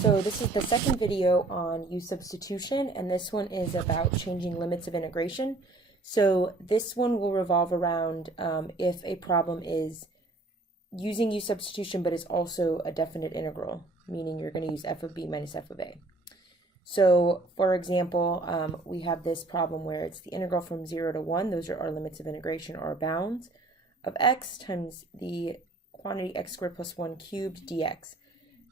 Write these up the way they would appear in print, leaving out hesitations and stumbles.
So this is the second video on U substitution, and this one is about changing limits of integration. So this one will revolve around if a problem is using U substitution but is also a definite integral, meaning you're going to use f of b minus f of a. So for example, we have this problem where it's the integral from 0 to 1, those are our limits of integration or our bounds, of x times the quantity x squared plus 1 cubed dx.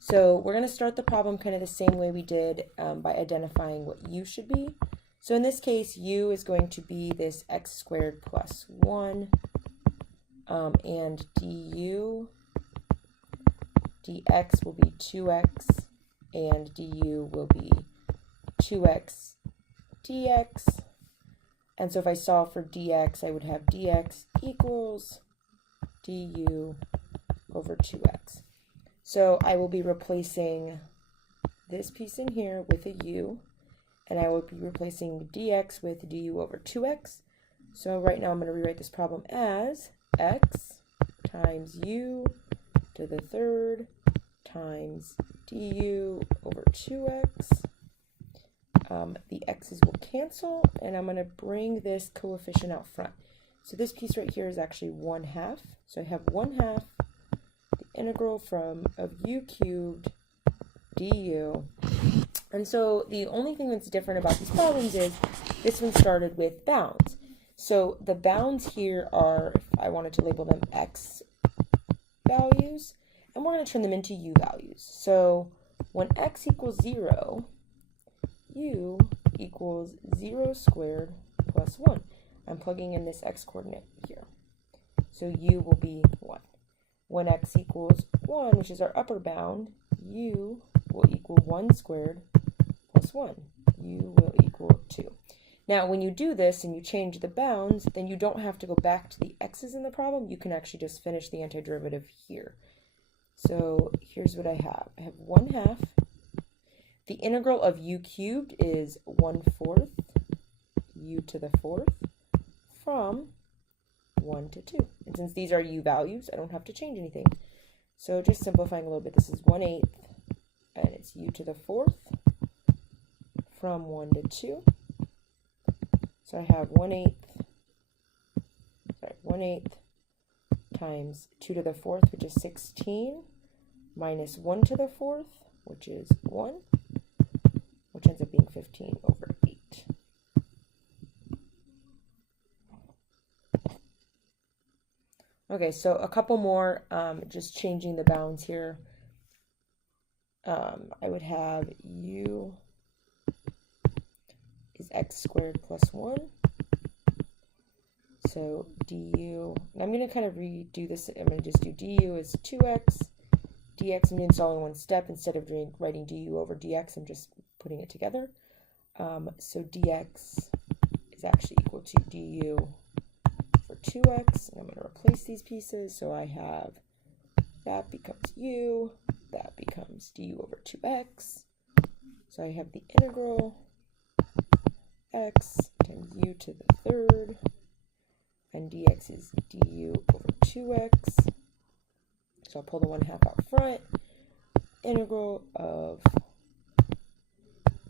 So we're going to start the problem kind of the same way we did by identifying what u should be. So in this case, u is going to be this x squared plus 1, and dx will be 2x, and du will be 2x dx. And so if I solve for dx, I would have dx equals du over 2x. So I will be replacing this piece in here with a u, and I will be replacing dx with du over 2x. So right now I'm going to rewrite this problem as x times u to the third times du over 2x. The x's will cancel, and I'm going to bring this coefficient out front. So this piece right here is actually 1/2. So I have 1/2 integral of u cubed du. And so the only thing that's different about these problems is this one started with bounds. So the bounds here are, if I wanted to label them x values, and we're going to turn them into u values. So when x equals 0, u equals 0 squared plus 1. I'm plugging in this x coordinate here. So u will be 1. When x equals 1, which is our upper bound, u will equal 1 squared plus 1. U will equal 2. Now, when you do this and you change the bounds, then you don't have to go back to the x's in the problem. You can actually just finish the antiderivative here. So here's what I have. I have 1/2. The integral of u cubed is 1/4 u to the 4th from 1 to 2. And since these are u values, I don't have to change anything. So just simplifying a little bit, this is 1/8, and it's u to the 4th from 1 to 2. So I have 1/8 times 2 to the 4th, which is 16, minus 1 to the 4th, which is 1, which ends up being 15 over 8. Okay, so a couple more, just changing the bounds here. I would have u is x squared plus 1. So du, and I'm going to kind of redo this. I'm going to just do du is 2x. Dx, I'm doing this all in one step. Instead of writing du over dx, I'm just putting it together. So dx is actually equal to du for 2x, and I'm going to replace these pieces. So I have that becomes u, that becomes du over 2x. So I have the integral x times u to the third, and dx is du over 2x. So I'll pull the 1/2 out front. Integral of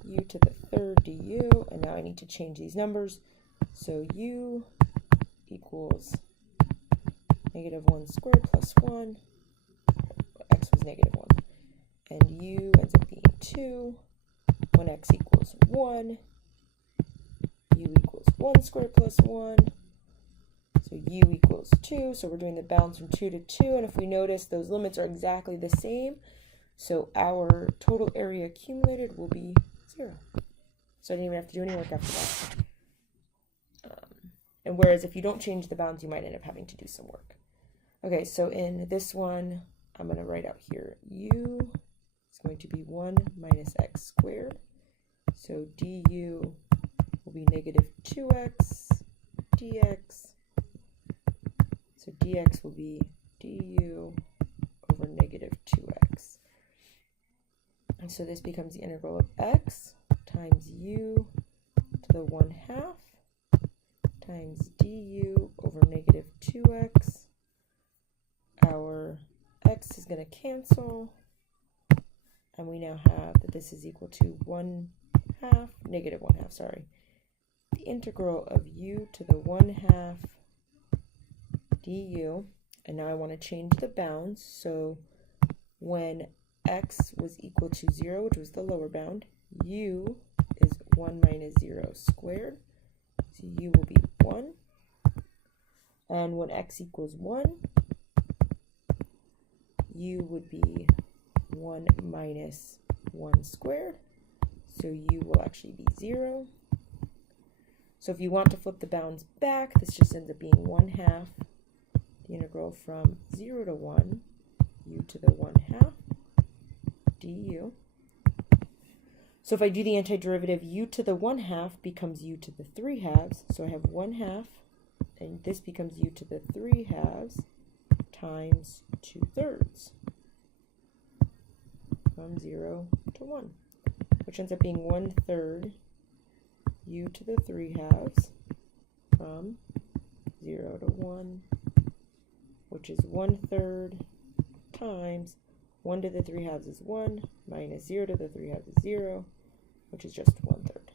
u to the third du, and now I need to change these numbers. So u equals -1 squared plus 1. X was -1. And u ends up being 2. When x equals 1, u equals 1 squared plus 1. So u equals 2. So we're doing the bounds from 2 to 2. And if we notice, those limits are exactly the same. So our total area accumulated will be 0. So I didn't even have to do any work after that. And whereas if you don't change the bounds, you might end up having to do some work. Okay, so in this one, I'm going to write out here u is going to be 1 minus x squared. So du will be -2x dx. So dx will be du over -2x. And so this becomes the integral of x times u to the 1/2 times du over -2x. Our x is going to cancel, and we now have that this is equal to negative 1/2, sorry. The integral of u to the 1/2 du, and now I want to change the bounds, so when x was equal to 0, which was the lower bound, u is 1 minus 0 squared, so u will be 1, and when x equals 1, u would be 1 minus 1 squared, so u will actually be 0. So if you want to flip the bounds back, this just ends up being 1/2 the integral from 0 to 1, u to the 1/2 du. So if I do the antiderivative, u to the 1/2 becomes u to the 3/2, so I have 1/2, and this becomes u to the 3/2 times 2/3 from 0 to 1, which ends up being 1/3 u to the 3/2 from 0 to 1, which is 1/3 times 1 to the 3/2 is 1, minus 0 to the 3/2 is 0, which is just 1/3.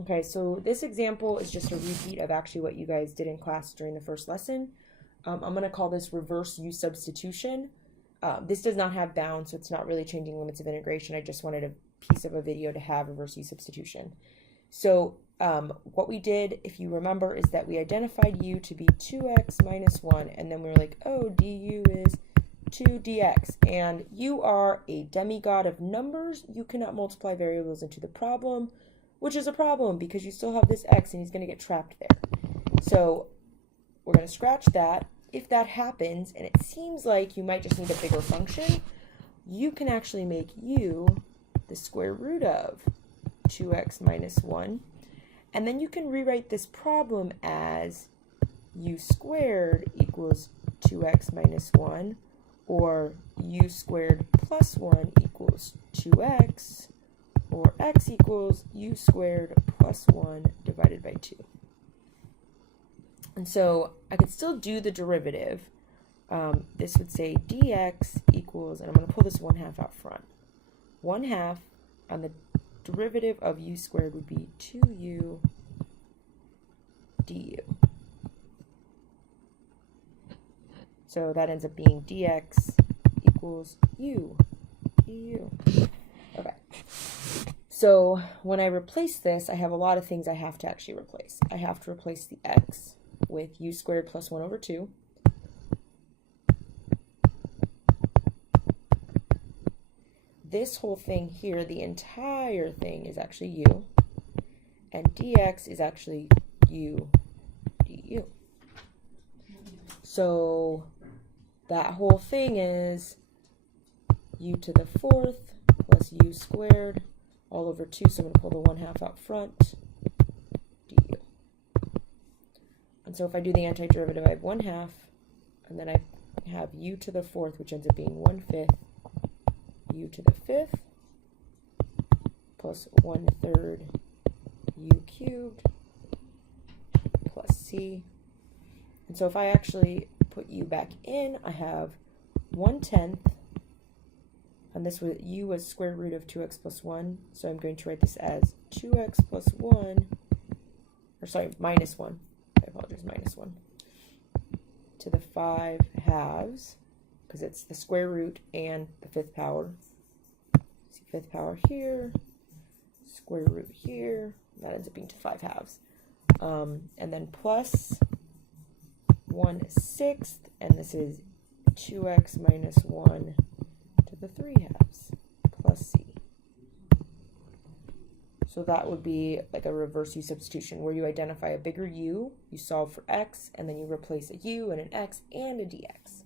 Okay, so this example is just a repeat of actually what you guys did in class during the first lesson. I'm going to call this reverse u substitution. This does not have bounds, so it's not really changing limits of integration. I just wanted a piece of a video to have reverse u substitution. So what we did, if you remember, is that we identified u to be 2x minus 1, and then we were like, oh, du is 2 dx, and you are a demigod of numbers. You cannot multiply variables into the problem, which is a problem because you still have this x and he's going to get trapped there. So we're going to scratch that. If that happens, and it seems like you might just need a bigger function, you can actually make u the square root of 2x minus 1. And then you can rewrite this problem as u squared equals 2x minus 1, or u squared plus 1 equals 2x, or x equals u squared plus 1 divided by 2. And so I could still do the derivative. This would say dx equals, and I'm going to pull this 1/2 out front. 1/2, and the derivative of u squared would be 2u du. So that ends up being dx equals u du. Okay. So when I replace this, I have a lot of things I have to actually replace. I have to replace the x with u squared plus 1 over 2. This whole thing here, the entire thing, is actually u, and dx is actually u du. So that whole thing is u to the 4th plus u squared all over 2, so I'm going to pull the 1/2 out front, du. And so if I do the antiderivative, I have 1/2, and then I have u to the 4th, which ends up being 1/5 u to the 5th plus 1/3 u cubed plus c. And so if I actually put u back in, I have 1/10, and this was u was square root of 2x plus 1, so I'm going to write this as 2x plus 1, or sorry, minus 1. I apologize, minus 1 to the 5/2, because it's the square root and the 5th power. See, 5th power here, square root here, that ends up being to 5/2. And then plus 1/6, and this is 2x minus 1 to the 3/2 plus c. So that would be like a reverse u substitution, where you identify a bigger u, you solve for x, and then you replace a u and an x and a dx.